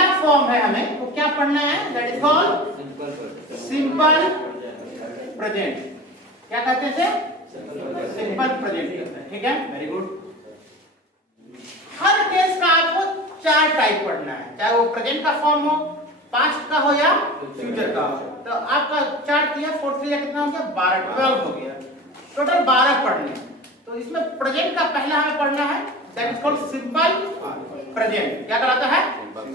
पहला फॉर्म है हमें वो क्या पढ़ना है, that is called simple present. क्या कहते हैं इसे, सिंपल प्रेजेंट। ठीक है, वेरी गुड। हर टेंस का आपको 4 टाइप पढ़ना है, चाहे वो प्रेजेंट का फॉर्म हो, पास्ट का हो या फ्यूचर का हो। तो आपका 4 किया, 4 किया कितना हो गया, 12, 12 हो गया, टोटल 12 पढ़ने। तो इसमें प्रेजेंट का पहला हमें पढ़ना है, that is called simple present. क्या कहलाता है,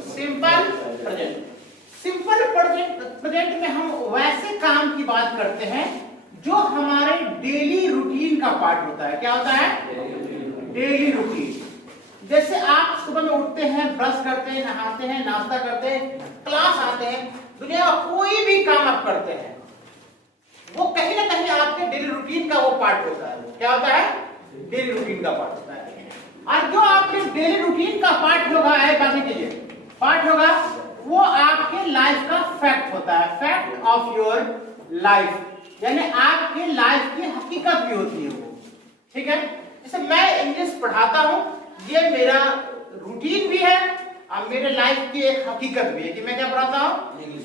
सिंपल प्रेजेंट। सिंपल प्रेजेंट में हम वैसे काम की बात करते हैं जो हमारे डेली रूटीन का पार्ट होता है। क्या होता है, डेली रूटीन। जैसे आप सुबह में उठते हैं, ब्रश करते हैं, नहाते हैं, नाश्ता करते हैं, क्लास आते हैं, दुनिया का कोई भी काम आप करते हैं, वो कहीं ना कहीं आपके डेली रूटीन का वो पार्ट होता है। क्या होता है, डेली रूटीन का पार्ट होता है। और जो आपके डेली रूटीन का पार्ट होगा, बाकी कीजिए, पार्ट होगा, वो आपके लाइफ का फैक्ट होता है, फैक्ट ऑफ योर लाइफ, यानी आपके लाइफ की हकीकत भी होती है वो। ठीक है, जैसे मैं इंग्लिश पढ़ाता हूं, ये मेरा रूटीन भी है और मेरे लाइफ की एक हकीकत भी है कि मैं क्या पढ़ाता हूं,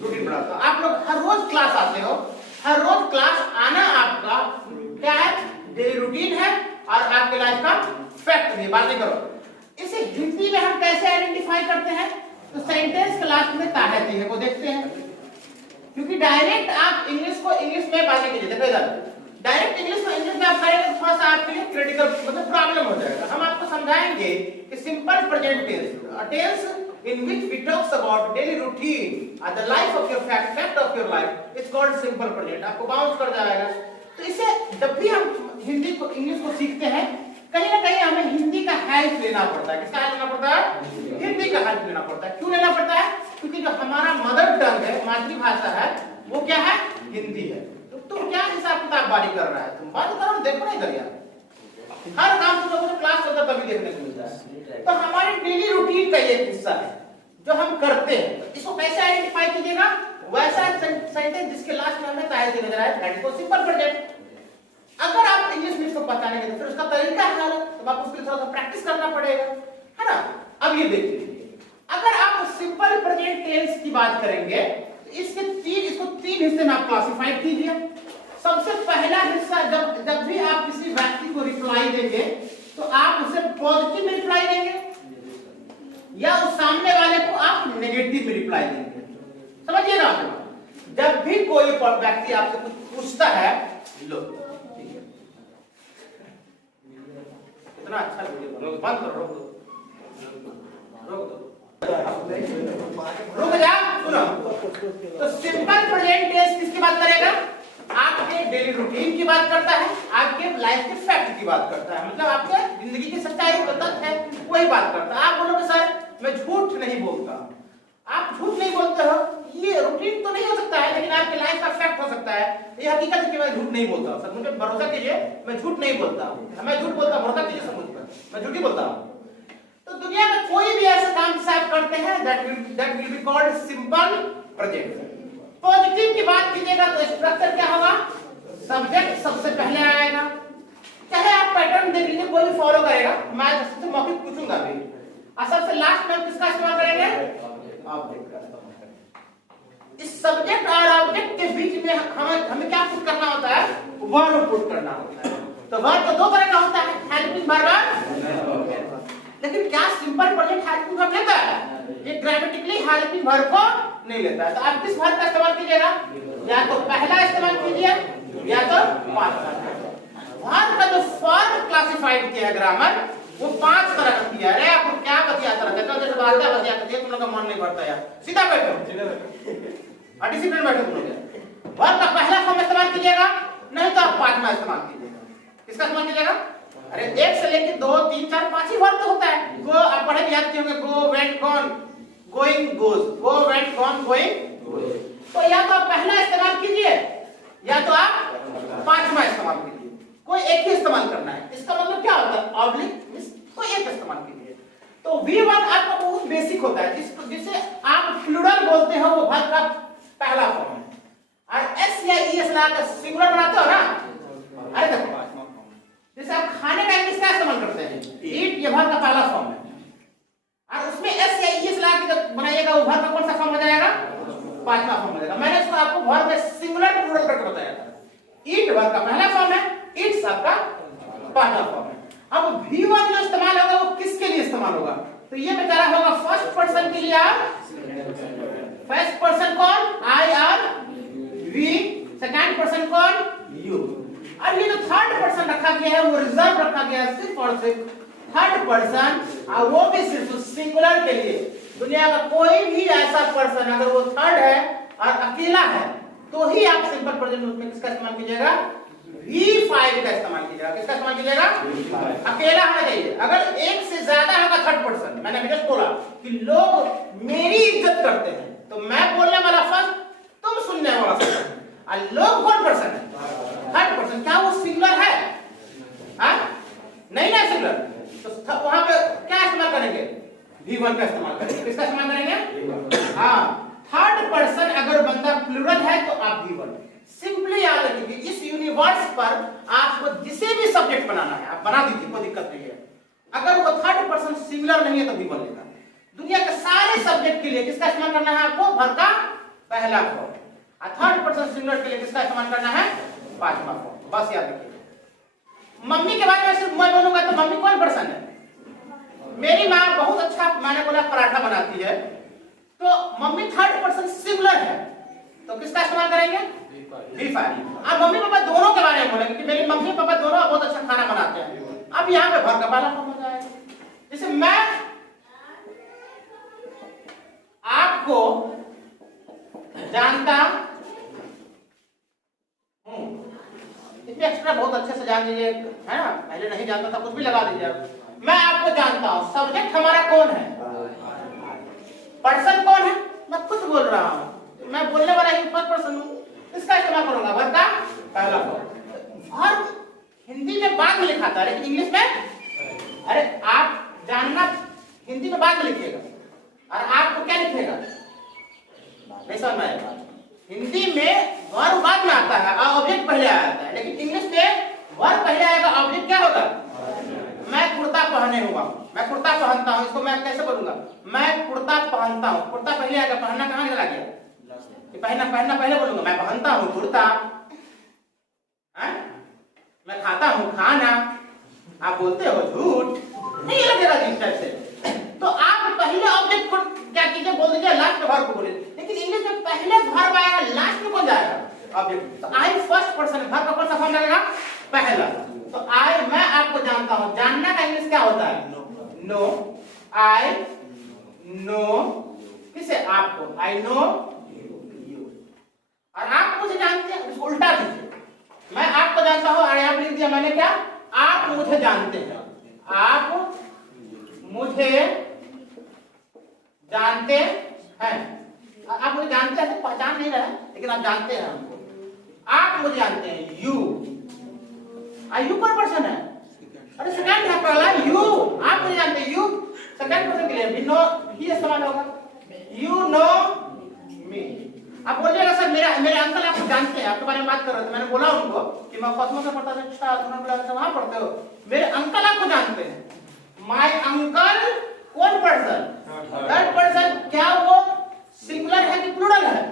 रूटीन पढ़ाता हूं। आप लोग हर रोज क्लास आते हो, हर रोज क्लास आना आपका क्या है, डेली रूटीन है और आपके लाइफ का फैक्ट भी। बात नहीं करो। इसे हिंदी में हम कैसे आइडेंटिफाई करते हैं, तो सेंटेंस के लास्ट में ताहती है वो देखते हैं, क्योंकि डायरेक्ट आप इंग्लिश को इंग्लिश में बातें कीजिए, देखो इधर डायरेक्ट इंग्लिश को इंग्लिश में आप करेंगे तो थोड़ा सा आपके लिए क्रिटिकल मतलब प्रॉब्लम हो जाएगा। हम आपको समझाएंगे कि simple present tense, a tense in which we talks about daily routine and the life of your fact of your life is called simple present। आपको बाउंस कर जाएगा। तो इसे जब भी हम हिंदी को इंग्लिश को सीखते हैं, कहीं ना कहीं हमें हिंदी का हेल्प लेना पड़ता है। किसका हेल्प लेना पड़ता है, हिंदी का हेल्प लेना पड़ता है। क्यों लेना पड़ता है, क्योंकि जो हमारा मदर टंग है, मातृभाषा है, वो क्या है, हिंदी है। तो तुम क्या हिसाब किताब बारी कर रहा है, तुम बात करो, देखो नहीं कर यार, हर काम तुम लोगों को क्लास चलता तभी देखने को मिलता है। तो हमारे डेली रूटीन का ये हिस्सा है जो हम करते हैं। इसको कैसे आइडेंटिफाई कीजिएगा, वैसा सेंटेंस जिसके लास्ट में हमें ताहती नजर आए, दैट इज सिंपल प्रेजेंट। अगर आप इंग्लिश में इसको पहचानेंगे तो फिर उसका तरीका है अलग, तो आपको उसके लिए थोड़ा सा प्रैक्टिस करना पड़ेगा, है ना। अब ये देख लीजिए, अगर आप सिंपल प्रेजेंट टेंस की बात करेंगे तो इसको 3 हिस्से में आप क्लासिफाई कीजिए। सबसे पहला हिस्सा, जब भी आप किसी व्यक्ति को रिप्लाई देंगे तो आप उसे पॉजिटिव में रिप्लाई देंगे या उस सामने वाले को आप नेगेटिव में रिप्लाई देंगे। समझिएगा आप, जब भी कोई व्यक्ति आपसे कुछ पूछता है, लो कितना अच्छा वीडियो बंद करो, रुक जा, सुनो। तो सिंपल प्रेजेंट टेंस किसकी बात करेगा, आपके डेली रूटीन की बात करता है, आपके लाइफ के फैक्ट की बात करता है, मतलब आपके जिंदगी की सच्चाई का तथ्य है, वही बात करता है। आप बोलोगे सर मैं झूठ नहीं बोलता, आप झूठ नहीं बोलते हो, ये रूटीन तो नहीं हो सकता है, लेकिन आपके लाइफ का फैक्ट हो सकता है, ये हकीकत है कि मैं झूठ नहीं बोलता। सर मुझे भरोसा कीजिए, मैं झूठ नहीं बोलता, मैं झूठ बोलता, भरोसा कीजिए सब मुझ पर, मैं झूठ ही बोलता हूं। तो दुनिया में कोई भी ऐसा काम साहब करते हैं, that will be called simple present. Positive की बात कीजिएगा तो स्ट्रक्चर क्या होगा, सब्जेक्ट सबसे पहले आएगा, चाहे आप पैटर्न देख लीजिए, कोई भी फॉलो करेगा, मैं सबसे मौखिक पूछूंगा भी, और सबसे लास्ट में किसका इस्तेमाल करेंगे, ऑब्जेक्ट का इस्तेमाल करेंगे। इस सब्जेक्ट और ऑब्जेक्ट के बीच में हमें क्या पुट करना होता है, वर्ब पुट करना होता है। तो वर्ब तो 2 तरह का होता है, हेल्पिंग वर्ब, लेकिन क्या सिंपल प्रेजेंट हेल्पिंग वर्ब लेता है, ये ग्रामेटिकली हेल्पिंग वर्ब को नहीं लेता है। तो आप किस वर्ब का इस्तेमाल कीजिएगा, या तो पहला इस्तेमाल कीजिए या तो पांचवा। वर्ब का जो फॉर्म क्लासिफाइड किया है ग्रामर, वो 5 तरह का किया है। आपको क्या बतियाता रहता है, जैसे बातें बतियाते हैं, तुम लोग का मन नहीं भरता यार, सीधा बैठो और डिसिप्लिन बैठो तुम लोग। वर्ब का पहला फॉर्म इस्तेमाल कीजिएगा, नहीं तो आप पांचवा इस्तेमाल कीजिएगा। किसका इस्तेमाल कीजिएगा, अरे 1 से लेके 2, 3, 4, 5 ही वर्ब तो होता है। गो आप पढ़े भी याद किए होंगे, गो, वेंट, गॉन, गोइंग, गोज, गो, वेंट, गॉन, गोइंग, गोज। तो या तो आप पहला इस्तेमाल कीजिए या तो आप पांचवा इस्तेमाल कीजिए, कोई एक ही इस्तेमाल करना है। इसका मतलब क्या होता है, ऑब्लिक मींस कोई एक इस्तेमाल कीजिए। तो V1 आपका बहुत बेसिक होता है, जिसे आप प्लूरल बोलते हो, वो वर्ब का पहला फॉर्म है। और S या ES लगाकर सिंगुलर बनाते हो ना, अरे देखो जैसे आप खाने का इंग्लिश क्या इस्तेमाल करते हैं, ईट, ये वर्ब का पहला फॉर्म है। और उसमें एस या ई लगा के जब बनाइएगा वो वर्ब का कौन सा फॉर्म हो जाएगा? पांचवा फॉर्म हो जाएगा। मैंने इसको आपको वर्ब में सिंगुलर प्लूरल करके बताया था। ईट वर्ब का पहला फॉर्म है, ईट्स आपका पांचवा फॉर्म है। अब V1 जो इस्तेमाल होगा वो किसके लिए इस्तेमाल होगा? तो ये बेचारा होगा फर्स्ट पर्सन के लिए। आप फर्स्ट पर्सन कौन? आई और वी, सेकंड पर्सन कौन? यू। अब ये जो थर्ड पर्सन रखा गया है वो रिजर्व रखा गया है सिर्फ और सिर्फ थर्ड पर्सन, और वो भी सिर्फ सिंगुलर के लिए। दुनिया का कोई भी ऐसा पर्सन अगर वो थर्ड है और अकेला है तो ही आप सिंपल प्रेजेंट में किसका इस्तेमाल कीजिएगा? V5 का इस्तेमाल कीजिएगा। किसका इस्तेमाल कीजिएगा? अकेला होना चाहिए। अगर एक से ज्यादा होगा थर्ड पर्सन, मैंने अभी बोला कि लोग मेरी इज्जत करते हैं, तो मैं बोलने वाला फर्स्ट, तुम सुनने वाला सेकंड, और लोग कौन पर्सन है? Third person. क्या वो सिंगुलर है? नहीं ना सिंगुलर, तो वहां पे क्या इस्तेमाल करेंगे? V1 का इस्तेमाल करेंगे। किसका इस्तेमाल करेंगे? हाँ, थर्ड पर्सन अगर बंदा प्लूरल है तो आप V1। सिंपली याद रखिए इस यूनिवर्स पर आपको जिसे भी सब्जेक्ट बनाना है आप बना दीजिए, कोई दिक्कत नहीं है। अगर वो थर्ड पर्सन सिंगुलर नहीं है तो V1 लेगा। दुनिया के सारे सब्जेक्ट के लिए किसका इस्तेमाल करना है आपको? वर्ब का पहला फॉर्म। और थर्ड पर्सन सिंगुलर के लिए किसका इस्तेमाल करना है? पांचवा फॉर्म। बस याद रखिए। मम्मी के बारे में सिर्फ मैं बोलूंगा तो मम्मी कौन पर्सन है? मेरी माँ बहुत अच्छा, मैंने बोला, पराठा बनाती है, तो मम्मी थर्ड पर्सन सिंगुलर है तो किसका इस्तेमाल करेंगे? V5। अब मम्मी पापा दोनों के बारे में बोलेंगे कि मेरी मम्मी पापा दोनों बहुत अच्छा खाना बनाते हैं। अब यहाँ पे वर्ब का पहला फॉर्म हो जाएगा। जैसे मैं आपको जानता हूं, इसमें एक्स्ट्रा बहुत अच्छे से जान लीजिए, है ना? पहले नहीं जानता था, कुछ भी लगा दीजिए। मैं आपको जानता हूं, सब्जेक्ट हमारा कौन है? पर्सन कौन है? मैं खुद बोल रहा हूं, मैं बोलने वाला ही फर्स्ट पर्सन हूं। इसका इस्तेमाल करूंगा वर्ब का पहला फॉर्म। वर्ब हिंदी में बाद में लिखा था लेकिन इंग्लिश में, अरे आप जानना हिंदी में बाद में लिखिएगा और आपको क्या लिखिएगा? नहीं समझ में आएगा। हिंदी में वर्ब बाद में आता है और ऑब्जेक्ट पहले आता है, लेकिन इंग्लिश में वर्ब पहले आएगा, ऑब्जेक्ट क्या होगा? मैं कुर्ता पहने हुआ, मैं कुर्ता पहनता हूं, इसको मैं कैसे बोलूंगा? मैं कुर्ता पहनता हूं। कुर्ता पहले आएगा, पहनना कहां चला गया? पहनना पहले बोलूंगा। मैं पहनता हूं कुर्ता, मैं खाता हूं खाना, आप बोलते हो झूठ, नहीं लगेगा जिस टाइप से। तो आप पहले ऑब्जेक्ट को क्या कीजिए, बोल दीजिए, लास्ट में वर्ब को बोलिए। लेकिन इंग्लिश में पहले वर्ब आएगा, लास्ट में कौन जाएगा? ऑब्जेक्ट। तो आई फर्स्ट पर्सन, वर्ब का कौन सा फॉर्म लगेगा? पहला। तो आई, मैं आपको जानता हूं, जानना का इंग्लिश क्या होता है? नो। आई नो किसे? आपको। I know you. और आप मुझे जानते हैं, उसको उल्टा कीजिए। मैं आपको जानता हूं और यहां लिख दिया मैंने क्या? आप मुझे जानते हैं। आप मुझे जानते हैं। आप मुझे जानते हैं तो पहचान नहीं रहे, लेकिन आप जानते हैं हमको। आप मुझे जानते हैं। यू, यू कौन पर्सन है? अरे सेकंड है, पहला यू। आप मुझे जानते हैं, यू सेकंड पर्सन के लिए भी नो ही इस्तेमाल होगा। यू नो मी। आप बोलिएगा सर मेरे अंकल आपको जानते हैं, आपके बारे में बात कर रहे थे, मैंने बोला उनको कि मैं कॉस्मो से पढ़ता था। अच्छा, तुमने वहां पढ़ते हो, मेरे अंकल आपको जानते हैं। माय अंकल कौन पर्सन? Third person. क्या वो सिंगुलर है कि प्लूरल है?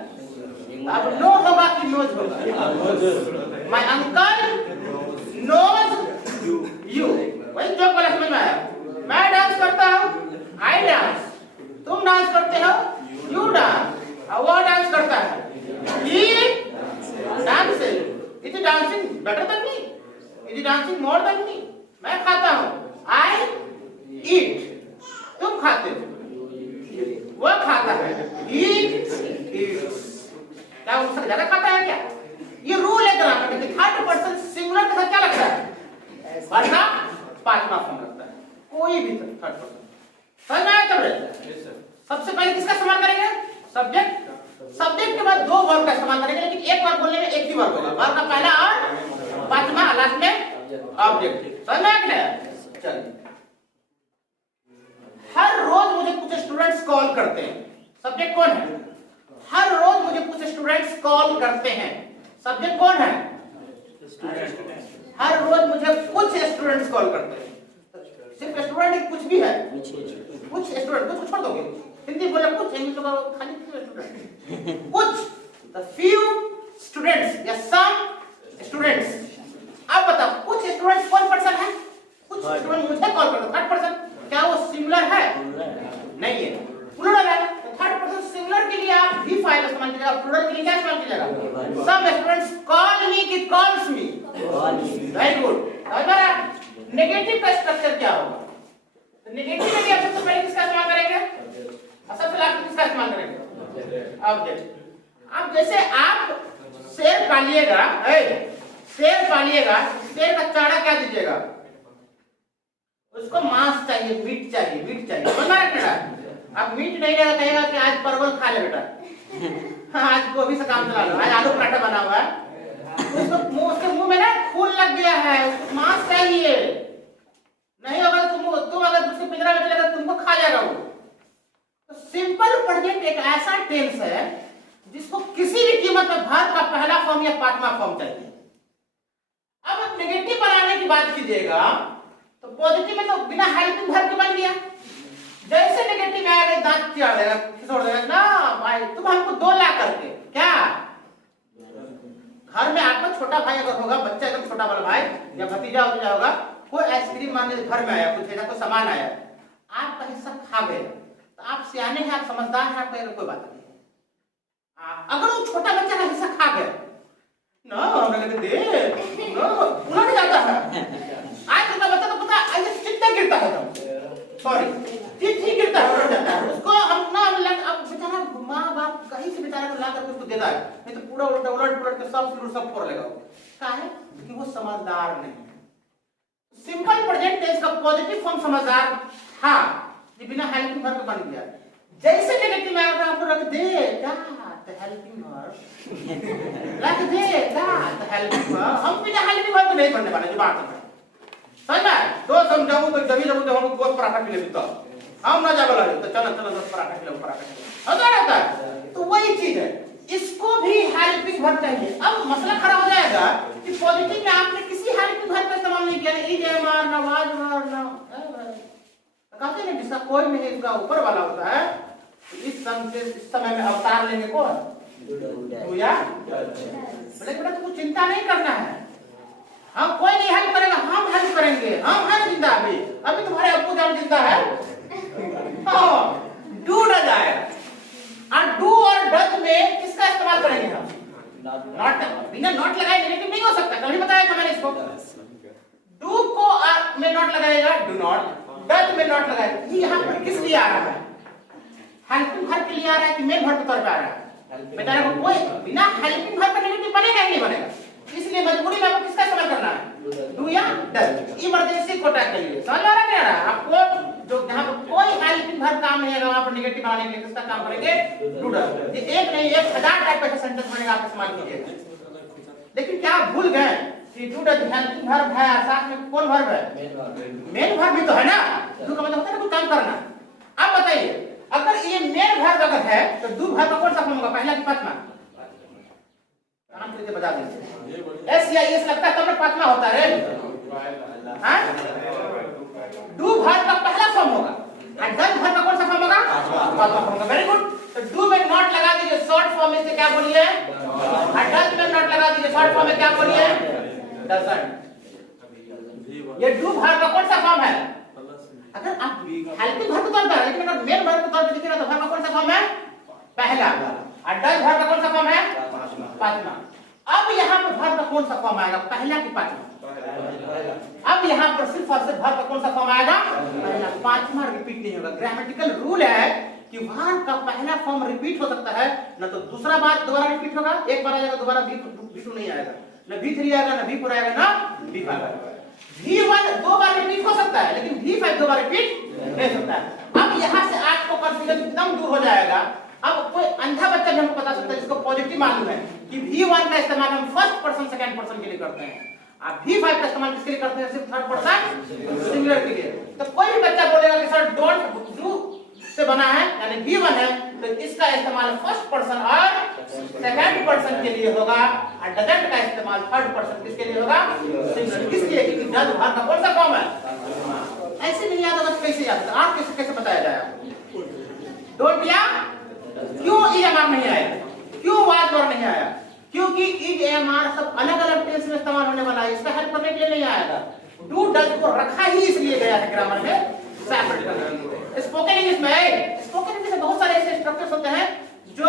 अब नो होगा कि नोज होगा? My uncle knows you. वही जो बोला, समझ में आया? मैं डांस करता हूँ, आई डांस। तुम डांस करते हो, यू डांस। वो डांस करता है, he dances. Is he dancing better than me? Is he dancing more than me? मैं खाता हूँ, I eat. तुम खाते हो, वो खाता है, he eats. क्या उससे ज्यादा खाता है क्या? ये रूल है ग्रामर में। थर्ड पर्सन सिंगुलर के साथ क्या लगता है? वर्ब पांचवा फॉर्म लगता है, कोई भी थर्ड पर्सन। समझ में आया? तब रहता है। सबसे पहले किसका इस्तेमाल करेंगे? सब्जेक्ट। सब्जेक्ट के बाद दो वर्ब का इस्तेमाल करेंगे, लेकिन एक वर्ब बोलने में एक ही वर्ब होगा। वर्ब का पहला और पांचवा, लास्ट में ऑब्जेक्ट। समझ में आया? चलिए, हर रोज मुझे कुछ स्टूडेंट्स कॉल करते हैं। सब्जेक्ट कौन है? हर रोज मुझे कुछ स्टूडेंट्स कॉल करते हैं। सब्जेक्ट कौन है? हर रोज मुझे कुछ स्टूडेंट्स कॉल करते हैं। सिर्फ स्टूडेंट कुछ भी है, कुछ स्टूडेंट, कुछ छोड़ दोगे, हिंदी बोले कुछ, इंग्लिश बोले खाली स्टूडेंट, कुछ, the few students या some students। अब बताओ कुछ स्टूडेंट्स कौन पर्सन है? कुछ स्टूडेंट मुझे कॉल करते, थर्ड पर्सन क्या वो सिंगुलर है? नहीं है, प्लूरल है। तो थर्ड पर्सन सिंगुलर के लिए आप भी फाइल इस्तेमाल कीजिएगा, प्लूरल के लिए क्या इस्तेमाल कीजिएगा? सम स्टूडेंट्स कॉल मी कि कॉल्स मी। Very good. हमारा नेगेटिव का स्ट्रक्चर क्या होगा? तो नेगेटिव में आप सबसे पहले किसका इस्तेमाल करेंगे? सबसे लास्ट किसका इस्तेमाल करेंगे? ऑब्जेक्ट। अब जैसे आप शेर पालिएगा, शेर पालिएगा, शेर का चारा क्या दीजिएगा? उसको मांस चाहिए, मीट चाहिए, मीट चाहिए, बोलना है। अब मीट नहीं रहेगा, कहेगा कि आज परवल खा ले बेटा, आज गोभी से काम चला लो, आज आलू पराठा बना हुआ है, उसके मुंह में ना खून लग गया है, मांस चाहिए, नहीं होगा तुम अगर उसके पिंजरा में चलेगा तुमको खा जाएगा वो। तो सिंपल प्रेजेंट एक ऐसा टेंस है जिसको किसी भी कीमत में वर्ब का पहला फॉर्म या पांचवा फॉर्म चाहिए। अब नेगेटिव बनाने की बात कीजिएगा तो पॉजिटिव में तो बिना हेल्पिंग वर्ब के बन गया। जैसे नेगेटिव में आएगा दांत चिढ़ देगा, खिसोड़ देगा ना भाई तुम हमको दो ला करके क्या। घर में आपका छोटा भाई अगर होगा, बच्चा एकदम छोटा वाला भाई या भतीजा होगा, कोई आइसक्रीम मान लीजिए घर में आया, कुछ ऐसा कोई सामान आया, आपका हिस्सा खा गए, तो आप सियाने हैं, आप समझदार हैं, आप कोई बात नहीं। अगर वो छोटा बच्चा का हिस्सा खा गया ना, उन्होंने जाता है आज छोटा बच्चा तो पता ऐसे चिट्टा गिरता है, सॉरी चिट्ठी गिरता है, जाता है उसको हम ना अब बेचारा माँ बाप कहीं से बेचारा को ला करके उसको देता है, नहीं तो पूरा उल्टा उलट पुलट के सब फोड़ लेगा। क्या है कि वो समझदार नहीं है। सिंपल प्रेजेंट टेंस का पॉजिटिव फॉर्म समझदार था, ये बिना हेल्पिंग वर्ब बन गया। जैसे नेगेटिव में आएगा आपको रख देगा द हेल्पिंग वर्ब, रख देगा द हेल्पिंग वर्ब। हम बिना हेल्पिंग वर्ब नहीं करने वाले, जो बात है समझ में। तो समझाऊं तो जब हम गोश्त पराठा खिले तो हम ना जाबला तो चलो गोश्त पराठा खिलाओ, पराठा होता रहता है। तो वही चीज है, इसको भी हेल्पिंग वर्ब चाहिए। अब मसला खड़ा हो जाएगा कि पॉजिटिव में आपने किसी हेल्पिंग वर्ब का इस्तेमाल नहीं किया, इज एम आर ना वाज वर ना, कहते हैं जिसका कोई नहीं इसका ऊपर वाला होता है। इस समय में अवतार लेंगे कौन? बोले बेटा तुमको चिंता नहीं करना है, हम कोई नहीं हेल्प करेगा, हम हेल्प करेंगे, हम हैं जिंदा, अभी तुम्हारे अब्बू जान जिंदा है। डू डज आएगा, और डू और डज में किसका इस्तेमाल करेंगे हम? नॉट। बिना नॉट लगाए नेगेटिव नहीं हो सकता, कल ही बताया था मैंने इसको। डू को में नॉट लगाएगा डू नॉट, डज में नॉट लगाएगा। ये यहाँ पर किस लिए आ रहा है? हेल्पिंग वर्ब के लिए आ रहा है कि मेन वर्ब के तौर पे आ रहा है? बेचारा को कोई बिना हेल्पिंग वर्ब का नेगेटिव बनेगा ही नहीं बनेगा, इसलिए मजबूरी में आपको किसका इस्तेमाल करना है? डू या डज। इमरजेंसी कोटा के लिए समझ आ रहा है? नहीं आ रहा? आपको जो जहां पर कोई हेल्पिंग वर्ब काम नहीं है, वहां पर नेगेटिव बनाने के लिए किसका काम करेंगे? Do does. ये एक नहीं 1000 टाइप का सेंटेंस बनेगा, आप इस्तेमाल कीजिएगा। लेकिन क्या आप भूल गए कि डू डज हेल्पिंग वर्ब है, साथ में कौन वर्ब है? मेन वर्ब भी तो है ना। डू का मतलब होता है कुछ काम करना। अब बताइए अगर ये मेन वर्ब अगर है तो डू वर्ब का कौन सा फॉर्म होगा, पहला कि पांचवा? काम करके बता दीजिए। एस या एस लगता है तब ना पांचवा होता है रे। हां डू वर्ब का पहला फॉर्म होगा और डज वर्ब का कौन सा फॉर्म होगा? पांचवा फॉर्म होगा। Very good. तो डू में नॉट लगा दीजिए, शॉर्ट फॉर्म में से क्या बोलिए? और डज में नॉट लगा दीजिए, शॉर्ट फॉर्म में क्या बोलिए? डजंट। ये डू वर्ब का कौन सा फॉर्म है? अगर आप हेल्पिंग वर्ब के तौर पर, लेकिन अगर मेन वर्ब के तौर पर देखिएगा तो वर्ब का कौन सा फॉर्म है? पहला। और डज वर्ब का कौन सा फॉर्म है? पांचवा। अब यहाँ पर वर्ब का कौन सा फॉर्म आएगा, पहला कि पांचवा? अब यहाँ पर सिर्फ और सिर्फ वर्ब का कौन सा फॉर्म आएगा? पहला। पांचवा रिपीट नहीं होगा। ग्रामेटिकल रूल है कि वर्ब का पहला फॉर्म रिपीट हो सकता है, ना तो दूसरा बार दोबारा रिपीट होगा, एक बार आएगा दोबारा V2 नहीं आएगा, ना V3 आएगा, ना V4 आएगा, ना V5 आएगा। V1 दो बार रिपीट हो सकता है, लेकिन V5 दो बार रिपीट नहीं सकता है। अब यहाँ से आपको कंफ्यूजन एकदम दूर हो जाएगा। अब कोई अंधा बच्चा भी हमको बता सकता है जिसको पॉजिटिव मालूम है कि V1 का इस्तेमाल हम फर्स्ट पर्सन सेकंड पर्सन के लिए करते हैं, आप V5 का इस्तेमाल किसके लिए करते हैं? सिर्फ थर्ड पर्सन सिंगुलर के लिए। तो कोई भी बच्चा बोलेगा कि सर डोंट डू से बना है यानी V1 है, तो इसका इस्तेमाल फर्स्ट पर्सन और सेकंड पर्सन के लिए होगा, और डजंट का इस्तेमाल थर्ड पर्सन किसके लिए होगा? सिंगुलर। किस लिए? क्योंकि डज वर्ब का कौन सा फॉर्म है? ऐसे नहीं याद होगा तो कैसे याद होगा? आप कैसे कैसे बताया जाए आपको? डोंट या क्यों EMR नहीं आया? क्यों वाज वर नहीं आया? क्योंकि ईड EMR सब अलग अलग टेंस में इस्तेमाल होने वाला है, इसका हेल्प करने के लिए नहीं आएगा। डू डज को रखा ही इसलिए गया है ग्रामर में सेपरेट करने। स्पोकन इंग्लिश में, स्पोकन इंग्लिश में बहुत सारे ऐसे स्ट्रक्चर्स होते हैं जो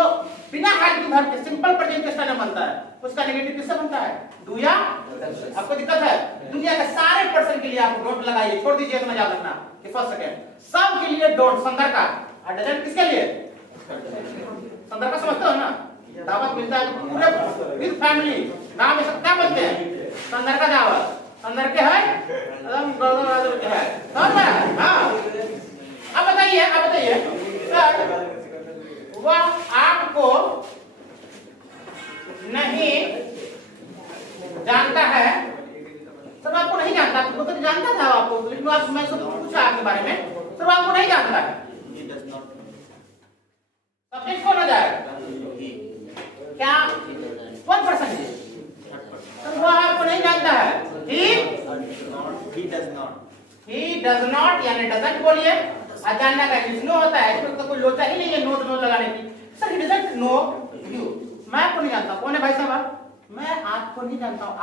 बिना हेल्पिंग वर्ब के सिंपल प्रेजेंट के स्टाइल में बनता है। उसका नेगेटिव किससे बनता है? डू या। आपको दिक्कत है? दुनिया के सारे पर्सन के लिए आप डोंट लगाइए, छोड़ दीजिए, इतना याद रखना कि फर्स्ट सेकंड सब के लिए डोंट। संदर्भ का और डजंट किसके लिए? संदर्भ का समझते हो ना? दावत मिलता है तो पूरे विद फैमिली नाम में सब क्या बोलते हैं? संदर्भ का दावत। संदर्भ के है एकदम गड़बड़ के है, समझ में? हाँ, अब बताइए सर, वह आपको नहीं जानता है। सर आपको नहीं जानता, तो जानता था आपको, लेकिन आप मैं सब पूछा आपके बारे में, सर आपको नहीं जानता है। सब्जेक्ट कौन हो जाएगा? क्या 1%? सर वह आपको नहीं जानता है। He does not यानी doesn't बोलिए। जानना का नो होता है, इसमें तो कोई लोचा ही नहीं है नो लगाने की। Sir he doesn't know you, मैं आपको नहीं जानता। कौन है भाई साहब? मैं आपको नहीं जानता हूँ।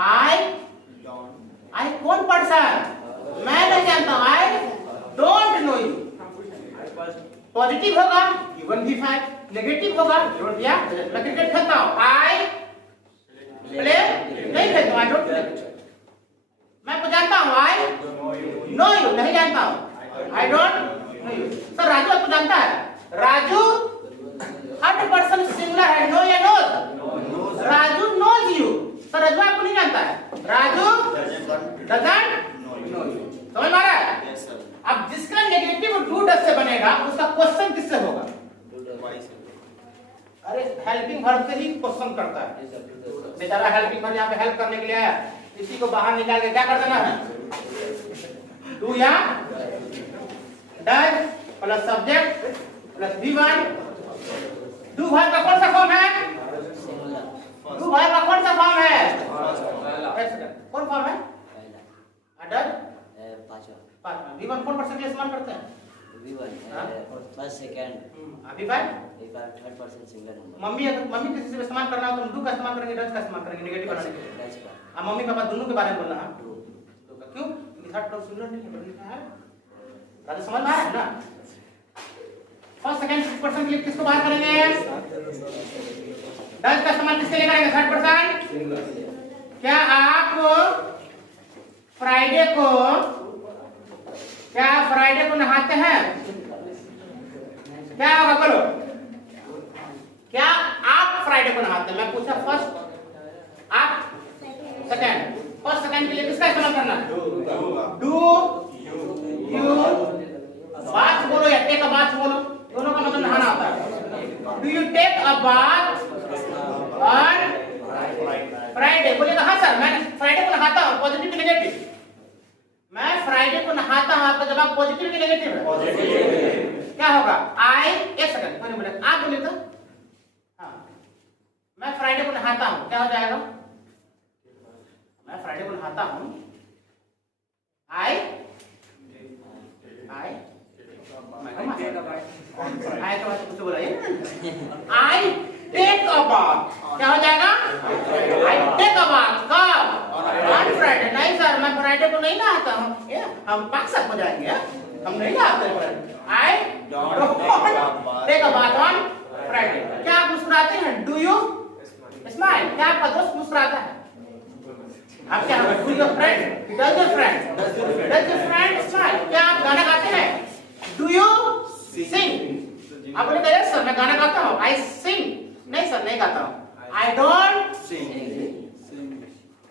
I कौन पर्सन? मैं नहीं जानता हूँ। I don't know you। Positive होगा you won't be fine, negative होगा don't या। मैं क्रिकेट खेलता हूँ, I play नहीं खेलता हूँ, I don't play। मैं आपको जानता हूँ, I know you नहीं जानता हूँ, I don't know you। Sir Raju आपको जानता है? राजू थर्ड पर्सन सिंगुलर है, नो या knows? Raju knows you। Sir Raju आपको नहीं जानता है, राजू doesn't know you। समझ में आ रहा है? अब जिसका नेगेटिव डू डज से बनेगा उसका क्वेश्चन किससे होगा? अरे हेल्पिंग वर्ब से ही क्वेश्चन करता है। बेचारा हेल्पिंग वर्ब यहाँ पे हेल्प करने के लिए आया, इसी को बाहर निकाल के क्या कर देना है? डू या does plus subject plus V1। Do verb का कौन सा फॉर्म है? डू वर्ब का कौन सा फॉर्म है? कौन फॉर्म है? डज पांचवा। V1 कौन पर्सन के लिए इस्तेमाल करते हैं? V1 first second. V5 third person singular number. Mummy किसी से इस्तेमाल करना हो तो डू का इस्तेमाल करेंगे, डज का इस्तेमाल करेंगे नेगेटिव बनाने के लिए। डज का। मम्मी पापा दोनों के बारे में बोलना है। क्यों? थर्ड पर्सन सिंगुलर नहीं है। राजा समझ में आ रहा है ना? फर्स्ट सेकंड पर्सन के लिए किसको बाहर करेंगे? डज का इस्तेमाल किसके लिए करेंगे? Third person. क्या आप फ्राइडे को नहाते हैं? क्या होगा बोलो? क्या आप फ्राइडे को नहाते हैं? मैं पूछा फर्स्ट, आप सेकंड। फर्स्ट सेकंड के लिए किसका इस्तेमाल करना है? डू यू बाथ बोलो या टेक अ बाथ बोलो, दोनों का मतलब नहाना होता है। Do you take a bath on Friday? बोलेगा हाँ सर मैं फ्राइडे को नहाता हूँ, पॉजिटिव की नेगेटिव? मैं फ्राइडे को नहाता हूँ, आपका जवाब पॉजिटिव की नेगेटिव है? पॉजिटिव। क्या होगा? आई एक सेकंड मैंने बोला आप बोले तो हाँ, मैं फ्राइडे को नहाता हूँ, क्या हो जाएगा? मैं फ्राइडे को नहाता हूँ, आई तो कुछ बोला आई टेक अ बाथ, क्या हो जाएगा? आई टेक अ बाथ कब? On Friday. नहीं सर मैं फ्राइडे को नहीं नहाता हूँ, हम पाक साफ हो जाएंगे, हम नहीं नहाते हैं। I don't take a bath on Friday. क्या आप मुस्कुराते हैं? Do you smile? क्या आपका दोस्त मुस्कुराता है? आप क्या do your friend does your friend smile? क्या आप गाना गाते हैं? Do you sing? आप बोले यस सर मैं गाना गाता हूँ, आई सिंग। नहीं सर नहीं गाता हूँ, आई डोंट सिंग।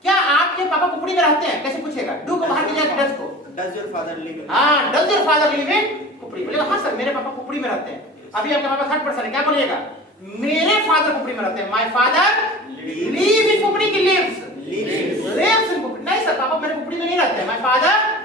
क्या आपके पापा कुपड़ी में रहते हैं? कैसे पूछेगा? डू को बाहर कीजिए, डज को। Does your father live in? हाँ does your father live in Kupdi? बोलेगा हाँ सर मेरे पापा कुपड़ी में रहते हैं। अभी आपके पापा थर्ड पर्सन है, क्या बोलिएगा? मेरे फादर कुपड़ी में रहते हैं, माय फादर लिव इन कुपड़ी की लिव्स इन कुपड़ी। नहीं सर पापा मेरे कुपड़ी में नहीं रहते हैं, my father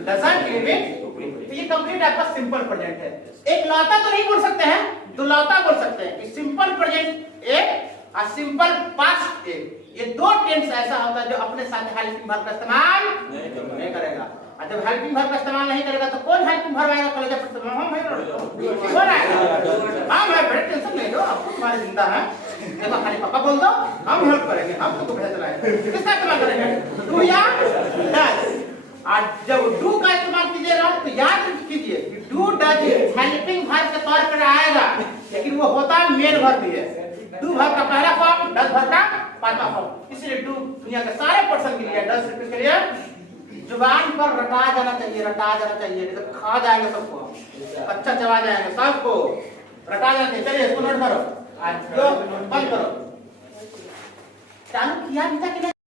doesn't live in Kupdi. तो ये कंप्लीट आपका सिंपल प्रेजेंट है। एक लौता तो नहीं बोल सकते हैं, दुलौता बोल सकते हैं कि सिंपल प्रेजेंट एक और सिंपल पास्ट एक। ये दो टेंस ऐसा होता है जो अपने साथ हेल्पिंग वर्ब का इस्तेमाल नहीं करेगा। और जब हेल्पिंग वर्ब का इस्तेमाल नहीं करेगा तो कौन हेल्पिंग वर्ब आएगा? कॉलेज पर हम है, कौन आएगा? हम है, बड़े टेंशन नहीं लो, आपको तुम्हारी चिंता है। देखो खाली पापा बोल दो, हम हेल्प करेंगे, हम तुमको भेज चलाएंगे। किसका इस्तेमाल करेंगे? डू या डज। और जब डू का इस्तेमाल कीजिएगा तो याद कीजिए कि डू डज हेल्पिंग वर्ब के तौर पर आएगा, लेकिन वो होता है मेन वर्ब ही है। डू वर्ब का पहला फॉर्म, डज वर्ब का पांचवा फॉर्म। इसलिए डू दुनिया के सारे पर्सन के लिए, डज रिपीट करिए, जुबान पर रटा जाना चाहिए, रटा जाना चाहिए, नहीं तो खा जाएंगे सबको, अच्छा चबा जाएंगे सबको, रटा जाना चाहिए। चलिए इसको नोट करो, आज बंद करो, चालू किया कि नहीं?